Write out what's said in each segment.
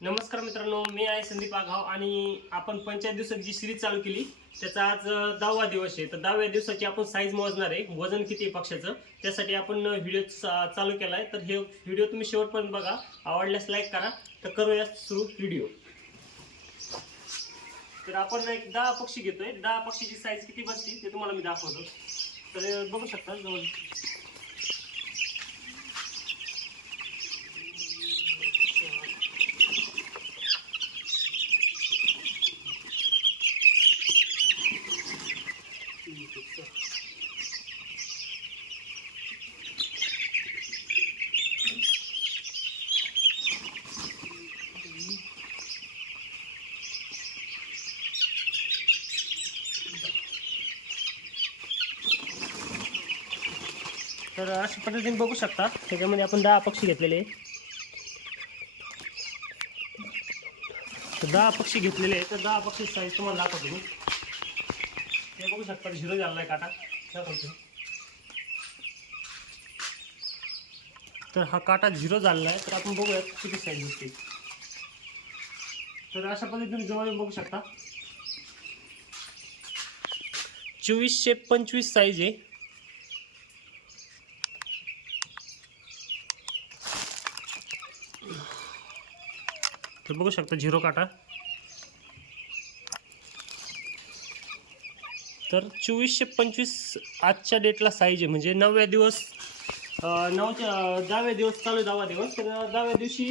नमस्कार मित्रांनो मी आहे संदीप आघाव आणि आपण पंचायत दिवसात जी सिरीज चालू केली त्याचा आज दहावा दिवस आहे. तर दहाव्या दिवसाची आपण साईज मोजणार आहे. वजन किती आहे पक्षाचं त्यासाठी आपण व्हिडिओ चालू केला आहे तर हे व्हिडिओ तुम्ही शेवटपर्यंत बघा. आवडल्यास लाईक करा. तर करूया सुरू व्हिडिओ तर आपण एक दहा पक्षी घेतोय. दहा पक्षीची साईज किती बसते ते तुम्हाला मी दाखवतो. तर बघू शकता जवळ. तर अशा पद्धतीने बघू शकता. त्याच्यामध्ये आपण दहा पक्षी घेतलेले आहे तर दहा पक्षी घेतलेले आहे तर दहा पक्षी साईज तुम्हाला दाखवतो मी. ते बघू शकता झिरो झालेला आहे काटा. दाखवतो. तर हा काटा झिरो झालेला आहे. तर आपण बघूयात किती साईज दिसते तर अशा पद्धतीने जवळ बघू शकता. चोवीसशे पंचवीस साईज आहे. तर बघू शकता झिरो काटा. तर चोवीसशे पंचवीस आजच्या डेटला साईज आहे. म्हणजे नवव्या दिवस नऊच्या दहाव्या दिवस चालू आहे दहावा दिवस. तर दहाव्या दिवशी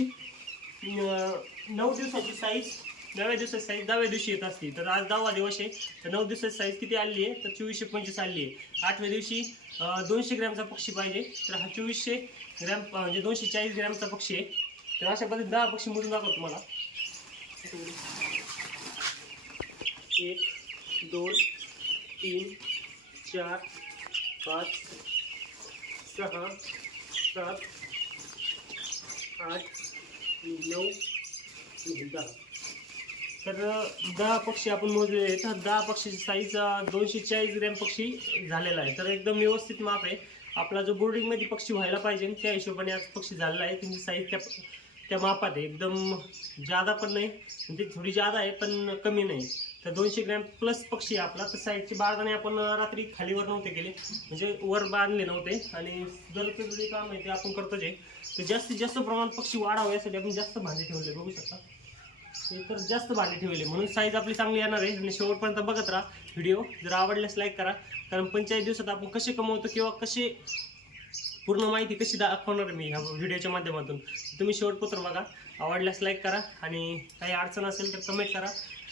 नऊ दिवसाची साईज नवव्या दिवसाची साईज दहाव्या दिवशी येत असते. तर आज दहावा दिवस आहे. तर नऊ दिवसाची साईज किती आली आहे? तर चोवीसशे पंचवीस आली आहे. आठव्या दिवशी दोनशे ग्रॅमचा पक्षी पाहिजे. तर हा चोवीसशे ग्रॅम म्हणजे दोनशे चाळीस ग्रॅमचा पक्षी आहे. तर अशा पद्धतीने दहा पक्षी मोजून दाखवतो तुम्हाला. एक दोन तीन चार पाच सहा सात आठ नऊ दहा. तर दहा पक्षी आपण मोजले तर दहा पक्षीची साईज दोनशे चाळीस ग्रॅम पक्षी झालेला आहे. तर एकदम व्यवस्थित माप आहे. आपला जो बोर्डिंगमध्ये पक्षी व्हायला पाहिजे त्या हिशोबाने आज पक्षी झालेला आहे. तुमची साईज त्या त्या मापात आहे. एकदम जादा पण नाही म्हणजे थोडी जादा आहे पण कमी नाही. तर दोनशे ग्रॅम प्लस पक्षी आहे आपला. तर साईडचे बाळगाणे आपण रात्री खालीवर नव्हते केले. म्हणजे वर बांधले नव्हते. आणि दरचं जे काम आहे ते आपण करतोच आहे. तर जास्तीत जास्त प्रमाणात पक्षी वाढावं यासाठी आपण जास्त भांडे ठेवले. बघू शकता. ते तर जास्त भांडे ठेवले. म्हणून साईज आपली चांगली येणार आहे. आणि शेवटपर्यंत बघत राहा. व्हिडिओ जर आवडल्यास लाईक करा. कारण पंचेचाळीस दिवसात आपण कसे कमवतो किंवा कसे पूर्ण माहिती कशी दाखवणार मी ह्या व्हिडिओच्या माध्यमातून? तुम्ही शेवटपत्र बघा. आवडल्यास लाईक करा आणि काही अडचण असेल तर कमेंट करा.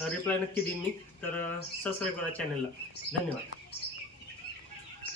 रिप्लाय नक्की देईन मी. तर सबस्क्राईब करा चॅनलला धन्यवाद.